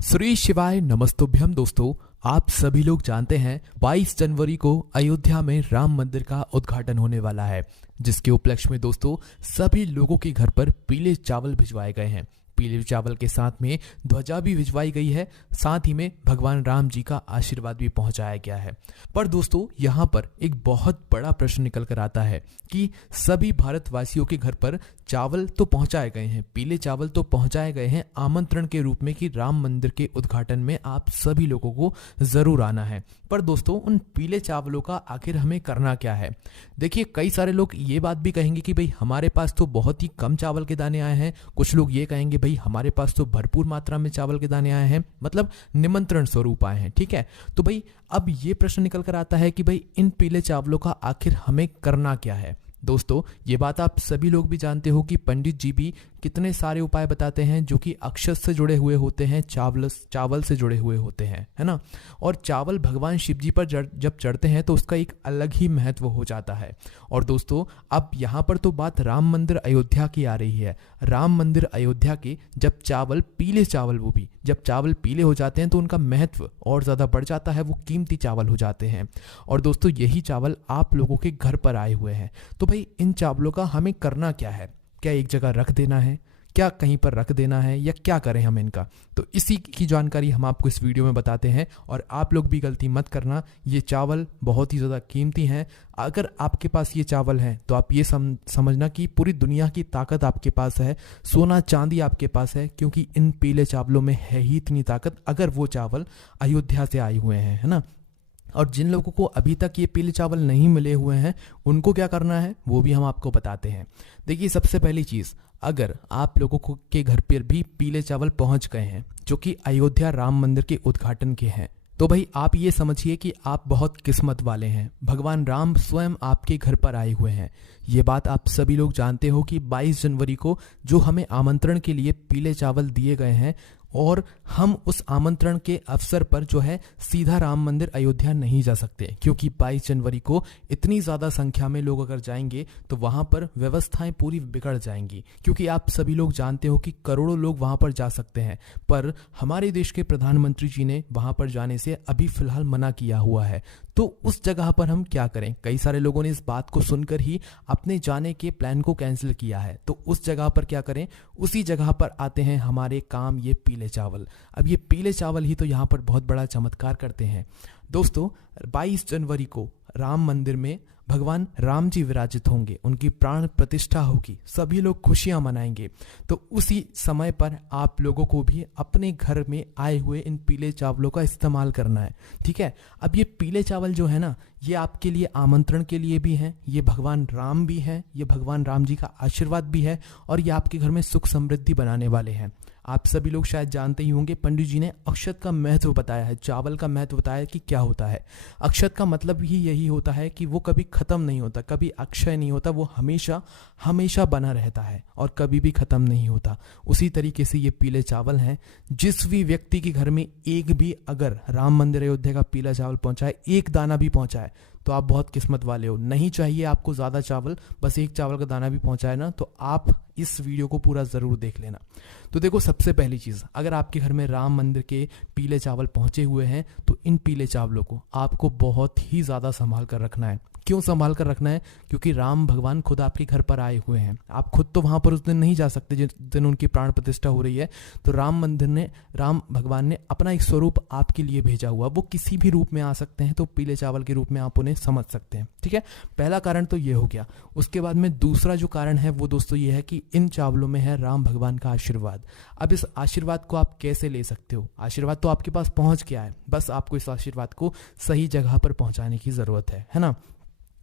श्री शिवाय नमस्तुभ्यम। दोस्तों, आप सभी लोग जानते हैं 22 जनवरी को अयोध्या में राम मंदिर का उद्घाटन होने वाला है, जिसके उपलक्ष्य में दोस्तों सभी लोगों के घर पर पीले चावल भिजवाए गए हैं। पीले चावल के साथ में ध्वजा भी भिजवाई गई है, साथ ही में भगवान राम जी का आशीर्वाद भी पहुंचाया गया है। पर दोस्तों, यहाँ पर एक बहुत बड़ा प्रश्न निकल कर आता है कि सभी भारतवासियों के घर पर चावल तो पहुंचाए गए हैं, पीले चावल तो पहुंचाए गए हैं आमंत्रण के रूप में कि राम मंदिर के उद्घाटन में आप सभी लोगों को जरूर आना है। पर दोस्तों, उन पीले चावलों का आखिर हमें करना क्या है? देखिए, कई सारे लोग ये बात भी कहेंगे कि भाई हमारे पास तो बहुत ही कम चावल के दाने आए हैं। कुछ लोग ये कहेंगे भाई हमारे पास तो भरपूर मात्रा में चावल के दाने आए हैं, मतलब निमंत्रण स्वरूप आए हैं। ठीक है, तो भाई अब ये प्रश्न निकल कर आता है कि भाई इन पीले चावलों का आखिर हमें करना क्या है। दोस्तों, ये बात आप सभी लोग भी जानते हो कि पंडित जी भी कितने सारे उपाय बताते हैं जो कि अक्षत से जुड़े हुए होते हैं, चावल से जुड़े हुए होते हैं, है ना। और चावल भगवान शिव जी पर जब चढ़ते हैं तो उसका एक अलग ही महत्व हो जाता है। और दोस्तों, अब यहाँ पर तो बात राम मंदिर अयोध्या की आ रही है। राम मंदिर अयोध्या के जब चावल पीले चावल, वो भी जब चावल पीले हो जाते हैं तो उनका महत्व और ज़्यादा बढ़ जाता है, वो कीमती चावल हो जाते हैं। और दोस्तों, यही चावल आप लोगों के घर पर आए हुए हैं। तो भाई इन चावलों का हमें करना क्या है? क्या एक जगह रख देना है, क्या कहीं पर रख देना है, या क्या करें हम इनका? तो इसी की जानकारी हम आपको इस वीडियो में बताते हैं। और आप लोग भी गलती मत करना, ये चावल बहुत ही ज़्यादा कीमती हैं। अगर आपके पास ये चावल हैं तो आप ये समझना कि पूरी दुनिया की ताकत आपके पास है, सोना चांदी आपके पास है, क्योंकि इन पीले चावलों में है ही इतनी ताकत, अगर वो चावल अयोध्या से आए हुए हैं, है ना। और जिन लोगों को अभी तक ये पीले चावल नहीं मिले हुए हैं, उनको क्या करना है वो भी हम आपको बताते हैं। देखिए, सबसे पहली चीज़, अगर आप लोगों को के घर पर भी पीले चावल पहुंच गए हैं जो कि अयोध्या राम मंदिर के उद्घाटन के हैं, तो भाई आप ये समझिए कि आप बहुत किस्मत वाले हैं। भगवान राम स्वयं आपके घर पर आए हुए हैं। ये बात आप सभी लोग जानते हो कि 22 जनवरी को जो हमें आमंत्रण के लिए पीले चावल दिए गए हैं, और हम उस आमंत्रण के अवसर पर जो है सीधा राम मंदिर अयोध्या नहीं जा सकते, क्योंकि 22 जनवरी को इतनी ज़्यादा संख्या में लोग अगर जाएंगे तो वहाँ पर व्यवस्थाएं पूरी बिगड़ जाएंगी। क्योंकि आप सभी लोग जानते हो कि करोड़ों लोग वहाँ पर जा सकते हैं, पर हमारे देश के प्रधानमंत्री जी ने वहाँ पर जाने से अभी फिलहाल मना किया हुआ है। तो उस जगह पर हम क्या करें? कई सारे लोगों ने इस बात को सुनकर ही अपने जाने के प्लान को कैंसिल किया है। तो उस जगह पर क्या करें? उसी जगह पर आते हैं हमारे काम ये पीले चावल। अब ये पीले चावल ही तो यहाँ पर बहुत बड़ा चमत्कार करते हैं। दोस्तों, 22 जनवरी को राम मंदिर में भगवान राम जी विराजित होंगे, उनकी प्राण प्रतिष्ठा होगी, सभी लोग खुशियां मनाएंगे। तो उसी समय पर आप लोगों को भी अपने घर में आए हुए इन पीले चावलों का इस्तेमाल करना है। ठीक है, अब ये पीले चावल जो है ना, ये आपके लिए आमंत्रण के लिए भी हैं, ये भगवान राम भी हैं, ये भगवान राम जी का आशीर्वाद भी है, और ये आपके घर में सुख समृद्धि बनाने वाले हैं। आप सभी लोग शायद जानते ही होंगे, पंडित जी ने अक्षत का महत्व बताया है, चावल का महत्व बताया कि क्या होता है। अक्षत का मतलब ही यही होता है कि वो कभी खत्म नहीं होता, कभी अक्षय नहीं होता, वो हमेशा हमेशा बना रहता है और कभी भी खत्म नहीं होता। उसी तरीके से ये पीले चावल हैं। जिस भी व्यक्ति के घर में एक भी अगर राम मंदिर अयोध्या का पीला चावल पहुंचाए, एक दाना भी पहुंचाए, तो आप बहुत किस्मत वाले हो। नहीं चाहिए आपको ज़्यादा चावल, बस एक चावल का दाना भी पहुंचाए ना, तो आप इस वीडियो को पूरा ज़रूर देख लेना। तो देखो, सबसे पहली चीज़, अगर आपके घर में राम मंदिर के पीले चावल पहुंचे हुए हैं तो इन पीले चावलों को आपको बहुत ही ज़्यादा संभाल कर रखना है। क्यों संभाल कर रखना है? क्योंकि राम भगवान खुद आपके घर पर आए हुए हैं। आप खुद तो वहाँ पर उस दिन नहीं जा सकते जिस दिन उनकी प्राण प्रतिष्ठा हो रही है। तो राम भगवान ने अपना एक स्वरूप आपके लिए भेजा हुआ। वो किसी भी रूप में आ सकते हैं, तो पीले चावल के रूप में आप उन्हें समझ सकते हैं। ठीक है, पहला कारण तो ये हो गया। उसके बाद में दूसरा जो कारण है वो दोस्तों ये है कि इन चावलों में है राम भगवान का आशीर्वाद। अब इस आशीर्वाद को आप कैसे ले सकते हो? आशीर्वाद तो आपके पास पहुंच गया है, बस आपको इस आशीर्वाद को सही जगह पर पहुंचाने की ज़रूरत है ना।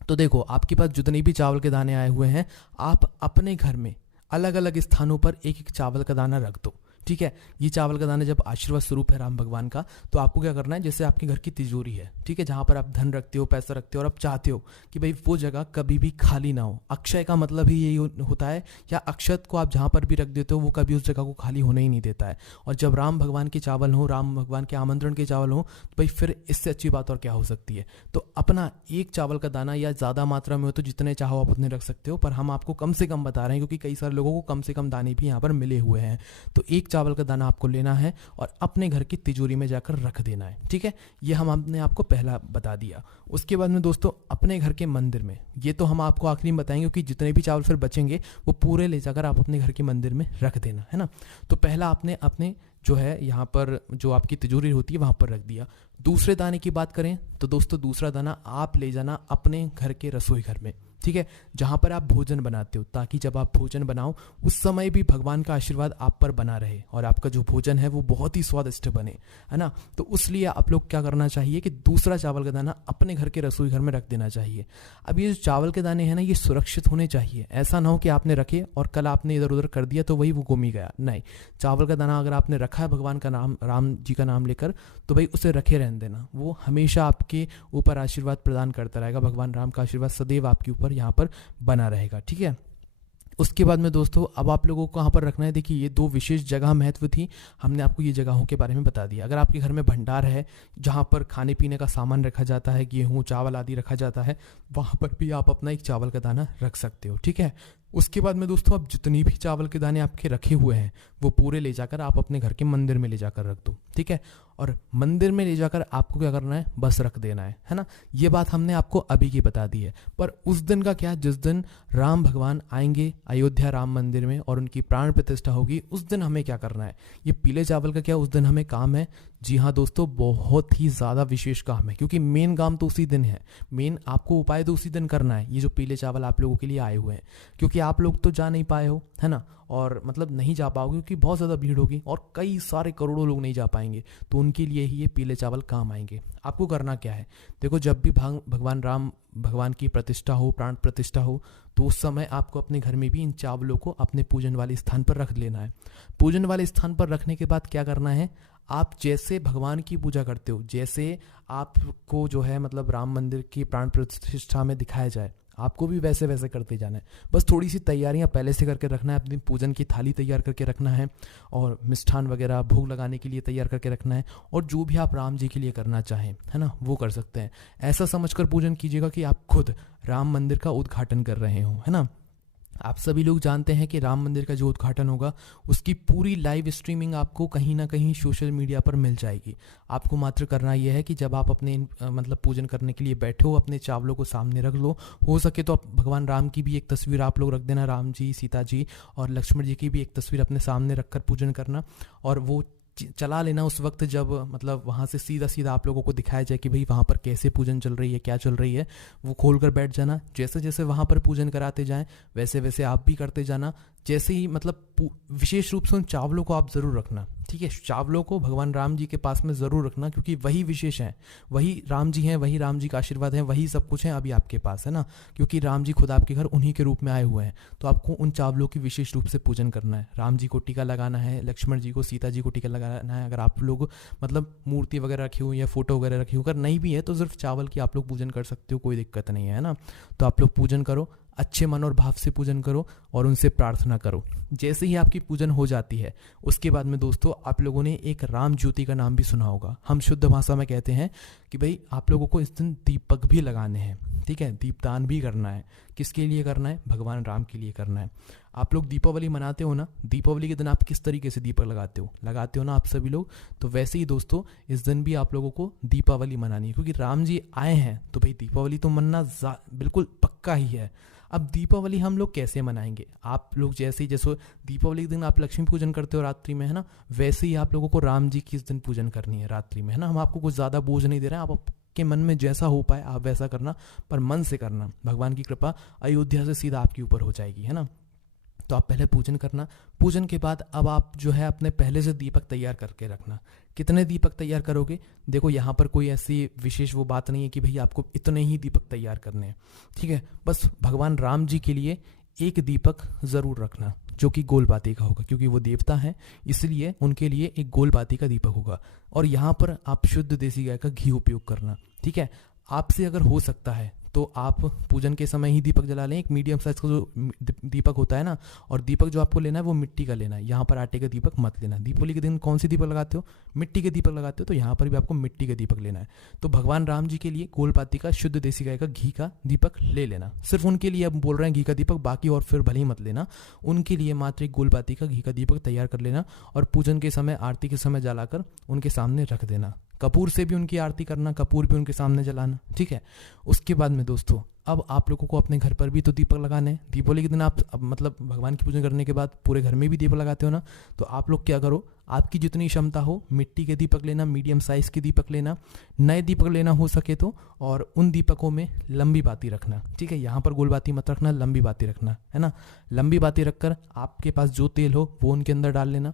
तो देखो, आपके पास जितने भी चावल के दाने आए हुए हैं, आप अपने घर में अलग अलग स्थानों पर एक एक चावल का दाना रख दो। ठीक है, ये चावल का दाना जब आशीर्वाद स्वरूप है राम भगवान का, तो आपको क्या करना है, जैसे आपके घर की तिजोरी है, ठीक है, जहाँ पर आप धन रखते हो, पैसा रखते हो, और आप चाहते हो कि भाई वो जगह कभी भी खाली ना हो। अक्षय का मतलब ही यही होता है, या अक्षत को आप जहाँ पर भी रख देते हो वो कभी उस जगह को खाली होने ही नहीं देता है। और जब राम भगवान के चावल हो, राम भगवान के आमंत्रण के चावल हो, तो भाई फिर इससे अच्छी बात और क्या हो सकती है। तो अपना एक चावल का दाना, या ज़्यादा मात्रा में हो तो जितने चाहो आप उतने रख सकते हो, पर हम आपको कम से कम बता रहे हैं क्योंकि कई सारे लोगों को कम से कम दाने भी यहाँ पर मिले हुए हैं। तो एक चावल का दाना आपको लेना है और अपने घर की तिजोरी में जाकर रख देना है। ठीक है, ये हमने आपको पहला बता दिया। उसके बाद में दोस्तों अपने घर के मंदिर में, ये तो हम आपको आखिरी में बताएंगे कि जितने भी चावल फिर बचेंगे वो पूरे ले जाकर आप अपने घर के मंदिर में रख देना है ना। तो पहला आपने अपने जो है यहाँ पर जो आपकी तिजोरी होती है वहाँ पर रख दिया। दूसरे दाने की बात करें तो दोस्तों दूसरा दाना आप ले जाना अपने घर के रसोई घर में, ठीक है, जहाँ पर आप भोजन बनाते हो, ताकि जब आप भोजन बनाओ उस समय भी भगवान का आशीर्वाद आप पर बना रहे और आपका जो भोजन है वो बहुत ही स्वादिष्ट बने, है ना। तो इसलिए आप लोग क्या करना चाहिए कि दूसरा चावल का दाना अपने घर के रसोई घर में रख देना चाहिए। अब ये जो चावल के दाने हैं ना, ये सुरक्षित होने चाहिए। ऐसा ना हो कि आपने रखे और कल आपने इधर उधर कर दिया तो वही वो गुम ही गया। नहीं, चावल का दाना अगर आपने रखा है भगवान का नाम, राम जी का नाम लेकर, तो भाई उसे रखे रहने देना। वो हमेशा आपके ऊपर आशीर्वाद प्रदान करता रहेगा। भगवान राम का आशीर्वाद सदैव आपके ऊपर यहाँ पर बना रहेगा। ठीक है, उसके बाद में दोस्तों अब आप लोगों को कहाँ पर रखना है, देखिए ये दो विशेष जगह महत्व थी, हमने आपको ये जगहों के बारे में बता दिया। अगर आपके घर में भंडार है जहाँ पर खाने पीने का सामान रखा जाता है, गेहूँ चावल आदि रखा जाता है, वहाँ पर भी आप अपना एक चावल का दाना रख सकते हो। ठीक है, उसके बाद में दोस्तों अब जितनी भी चावल के दाने आपके रखे हुए हैं वो पूरे ले जाकर आप अपने घर के मंदिर में ले जाकर रख दो। ठीक है, और मंदिर में ले जाकर आपको क्या करना है, बस रख देना है ना। ये बात हमने आपको अभी की बता दी है। पर उस दिन का क्या, जिस दिन राम भगवान आएंगे अयोध्या राम मंदिर में और उनकी प्राण प्रतिष्ठा होगी, उस दिन हमें क्या करना है, ये पीले चावल का क्या उस दिन हमें काम है। जी हाँ दोस्तों, बहुत ही ज़्यादा विशेष काम है, क्योंकि मेन काम तो उसी दिन है, मेन आपको उपाय तो उसी दिन करना है। ये जो पीले चावल आप लोगों के लिए आए हुए हैं, क्योंकि आप लोग तो जा नहीं पाए हो, है ना, और मतलब नहीं जा पाओगे क्योंकि बहुत ज़्यादा भीड़ होगी और कई सारे करोड़ों लोग नहीं जा पाएंगे, तो उनके लिए ही ये पीले चावल काम आएंगे। आपको करना क्या है, देखो जब भी भगवान राम भगवान की प्रतिष्ठा हो, प्राण प्रतिष्ठा हो, तो उस समय आपको अपने घर में भी इन चावलों को अपने पूजन वाले स्थान पर रख लेना है। पूजन वाले स्थान पर रखने के बाद क्या करना है, आप जैसे भगवान की पूजा करते हो, जैसे आपको जो है मतलब राम मंदिर की प्राण प्रतिष्ठा में दिखाया जाए, आपको भी वैसे वैसे करते जाना है। बस थोड़ी सी तैयारियां पहले से करके रखना है, अपनी पूजन की थाली तैयार करके रखना है और मिष्ठान वगैरह भोग लगाने के लिए तैयार करके रखना है, और जो भी आप राम जी के लिए करना चाहें, है ना, वो कर सकते हैं। ऐसा समझकर पूजन कीजिएगा कि आप खुद राम मंदिर का उद्घाटन कर रहे हो, है ना। आप सभी लोग जानते हैं कि राम मंदिर का जो उद्घाटन होगा उसकी पूरी लाइव स्ट्रीमिंग आपको कहीं ना कहीं सोशल मीडिया पर मिल जाएगी। आपको मात्र करना यह है कि जब आप अपने मतलब पूजन करने के लिए बैठे हो, अपने चावलों को सामने रख लो। हो सके तो आप भगवान राम की भी एक तस्वीर आप लोग रख देना, राम जी, सीता जी और लक्ष्मण जी की भी एक तस्वीर अपने सामने रखकर पूजन करना, और वो चला लेना उस वक्त जब मतलब वहाँ से सीधा सीधा आप लोगों को दिखाया जाए कि भाई वहाँ पर कैसे पूजन चल रही है, क्या चल रही है, वो खोल कर बैठ जाना। जैसे जैसे वहाँ पर पूजन कराते जाएं वैसे वैसे आप भी करते जाना। जैसे ही मतलब विशेष रूप से उन चावलों को आप ज़रूर रखना, ठीक है, चावलों को भगवान राम जी के पास में ज़रूर रखना, क्योंकि वही विशेष हैं, वही राम जी हैं, वही राम जी का आशीर्वाद है, वही सब कुछ है अभी आपके पास, है ना, क्योंकि राम जी खुद आपके घर उन्हीं के रूप में आए हुए हैं। तो आपको उन चावलों की विशेष रूप से पूजन करना है। राम जी को टीका लगाना है, लक्ष्मण जी को, सीता जी को टीका लगाना है। अगर आप लोग मतलब मूर्ति वगैरह रखी हुई या फोटो वगैरह रखी हुई, अगर नहीं भी है तो सिर्फ चावल की आप लोग पूजन कर सकते हो, कोई दिक्कत नहीं है ना। तो आप लोग पूजन करो, अच्छे मन और भाव से पूजन करो और उनसे प्रार्थना करो। जैसे ही आपकी पूजन हो जाती है उसके बाद में दोस्तों आप लोगों ने एक राम ज्योति का नाम भी सुना होगा। हम शुद्ध भाषा में कहते हैं कि भाई आप लोगों को इस दिन दीपक भी लगाने हैं, ठीक है, दीपदान भी करना है। किसके लिए करना है, भगवान राम के लिए करना है। आप लोग दीपावली मनाते हो ना, दीपावली के दिन आप किस तरीके से दीपक लगाते हो ना आप सभी लोग, तो वैसे ही दोस्तों इस दिन भी आप लोगों को दीपावली मनानी है, क्योंकि राम जी आए हैं तो भाई दीपावली तो मनना बिल्कुल पक्का ही है। अब दीपावली हम लोग कैसे मनाएंगे, आप लोग जैसे दीपावली के दिन आप लक्ष्मी पूजन करते हो रात्रि में, है ना, वैसे ही आप लोगों को राम जी की इस दिन पूजन करनी है रात्रि में, है ना। हम आपको कुछ ज़्यादा बोझ नहीं दे रहे हैं, आप के मन में जैसा हो पाए आप वैसा करना, पर मन से करना। भगवान की कृपा अयोध्या से सीधा आपके ऊपर हो जाएगी, है ना। तो आप पहले पूजन करना। पूजन के बाद अब आप जो है अपने पहले से दीपक तैयार करके रखना। कितने दीपक तैयार करोगे, देखो यहाँ पर कोई ऐसी विशेष वो बात नहीं है कि भाई आपको इतने ही दीपक तैयार करने हैं, ठीक है। बस भगवान राम जी के लिए एक दीपक ज़रूर रखना जो कि गोल बाती का होगा, क्योंकि वो देवता हैं, इसलिए उनके लिए एक गोल बाती का दीपक होगा। और यहाँ पर आप शुद्ध देसी गाय का घी उपयोग करना, ठीक है। आपसे अगर हो सकता है तो आप पूजन के समय ही दीपक जला लें। एक मीडियम साइज का जो दीपक होता है ना, और दीपक जो आपको लेना है वो मिट्टी का लेना है। यहाँ पर आटे का दीपक मत लेना। दीपावली के दिन कौन सी दीपक लगाते हो? मिट्टी के दीपक लगाते हो, तो यहाँ पर भी आपको मिट्टी के दीपक लेना है। तो भगवान राम जी के लिए गोलपाती का शुद्ध देसी गाय का घी का दीपक ले लेना। सिर्फ उनके लिए अब बोल रहे हैं घी का दीपक, बाकी और फिर भले ही मत लेना। उनके लिए मात्र एक गोलपाती का घी का दीपक तैयार कर लेना और पूजन के समय, आरती के समय जलाकर उनके सामने रख देना। कपूर से भी उनकी आरती करना, कपूर भी उनके सामने जलाना, ठीक है। उसके बाद में दोस्तों अब आप लोगों को अपने घर पर भी तो दीपक लगाने हैं। दीपावली के दिन आप मतलब भगवान की पूजन करने के बाद पूरे घर में भी दीपक लगाते हो ना, तो आप लोग क्या करो, आपकी जितनी क्षमता हो मिट्टी के दीपक लेना, मीडियम साइज़ के दीपक लेना, नए दीपक लेना हो सके तो, और उन दीपकों में लंबी बाती रखना, ठीक है। यहाँ पर गोल बाती मत रखना, लंबी बाती रखना, है ना। लंबी बाती रखकर आपके पास जो तेल हो वो उनके अंदर डाल लेना।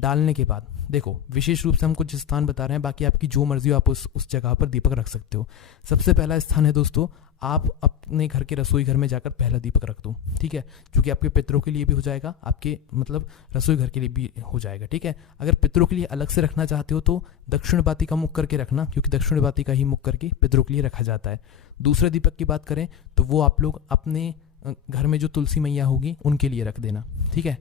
डालने के बाद देखो, विशेष रूप से हम कुछ स्थान बता रहे हैं, बाकी आपकी जो मर्जी हो आप उस जगह पर दीपक रख सकते हो। सबसे पहला स्थान है दोस्तों, आप अपने घर के रसोई घर में जाकर पहला दीपक रख दो, ठीक है। जो कि आपके पितरों के लिए भी हो जाएगा, आपके मतलब रसोई घर के लिए भी हो जाएगा, ठीक है। अगर पितरों के लिए अलग से रखना चाहते हो तो दक्षिण बाती का मुख करके रखना, क्योंकि दक्षिण बाती का ही मुख करके पितरों के लिए रखा जाता है। दूसरे दीपक की बात करें तो वो आप लोग अपने घर में जो तुलसी मैया होगी उनके लिए रख देना, ठीक है।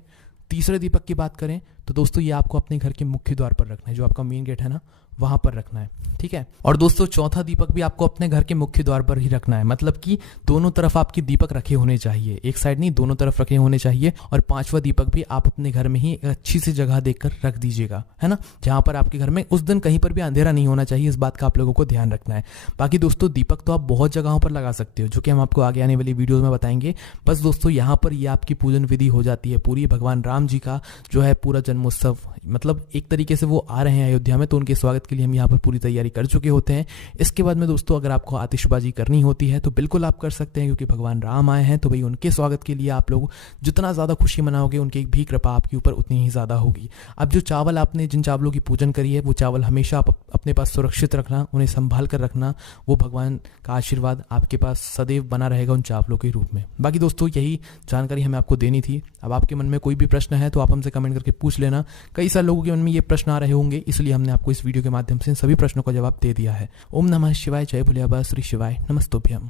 तीसरे दीपक की बात करें तो दोस्तों ये आपको अपने घर के मुख्य द्वार पर रखना है, जो आपका मेन गेट है ना वहां पर रखना है, ठीक है। और दोस्तों चौथा दीपक भी आपको अपने घर के मुख्य द्वार पर ही रखना है, मतलब कि दोनों तरफ आपके दीपक रखे होने चाहिए, एक साइड नहीं, दोनों तरफ रखे होने चाहिए। और पांचवा दीपक भी आप अपने घर में ही एक अच्छी सी जगह देखकर रख दीजिएगा, है ना, जहां पर आपके घर में उस दिन कहीं पर भी अंधेरा नहीं होना चाहिए। इस बात का आप लोगों को ध्यान रखना है। बाकी दोस्तों दीपक तो आप बहुत जगहों पर लगा सकते हो, जो कि हम आपको आगे आने वाली वीडियो में बताएंगे। बस दोस्तों यहाँ पर ये आपकी पूजन विधि हो जाती है पूरी। भगवान राम जी का जो है पूरा जन्मोत्सव, मतलब एक तरीके से वो आ रहे हैं अयोध्या में, तो उनके स्वागत के लिए हम यहाँ पर पूरी तैयारी कर चुके होते हैं। इसके बाद में दोस्तों अगर आपको आतिशबाजी करनी होती है तो बिल्कुल आप कर सकते हैं, क्योंकि भगवान राम आए हैं, तो भाई उनके स्वागत के लिए आप लोग जितना ज़्यादा खुशी मनाओगे उनकी भी कृपा आपके ऊपर उतनी ही ज़्यादा होगी। अब जो चावल आपने जिन चावलों की पूजन करी है वो चावल हमेशा आप अपने पास सुरक्षित रखना, उन्हें संभाल कर रखना। वो भगवान का आशीर्वाद आपके पास सदैव बना रहेगा उन चावलों के रूप में। बाकी दोस्तों यही जानकारी हमें आपको देनी थी। अब आपके मन में कोई भी प्रश्न है तो आप हमसे कमेंट करके पूछ लेना। कई सारे लोगों के मन में ये प्रश्न आ रहे होंगे, इसलिए हमने आपको इस वीडियो के माध्यम से सभी प्रश्नों का जवाब दे दिया है। ओम नमः शिवाय, जय भोले बाबा, श्री शिवाय, नमस्तुभ्यम।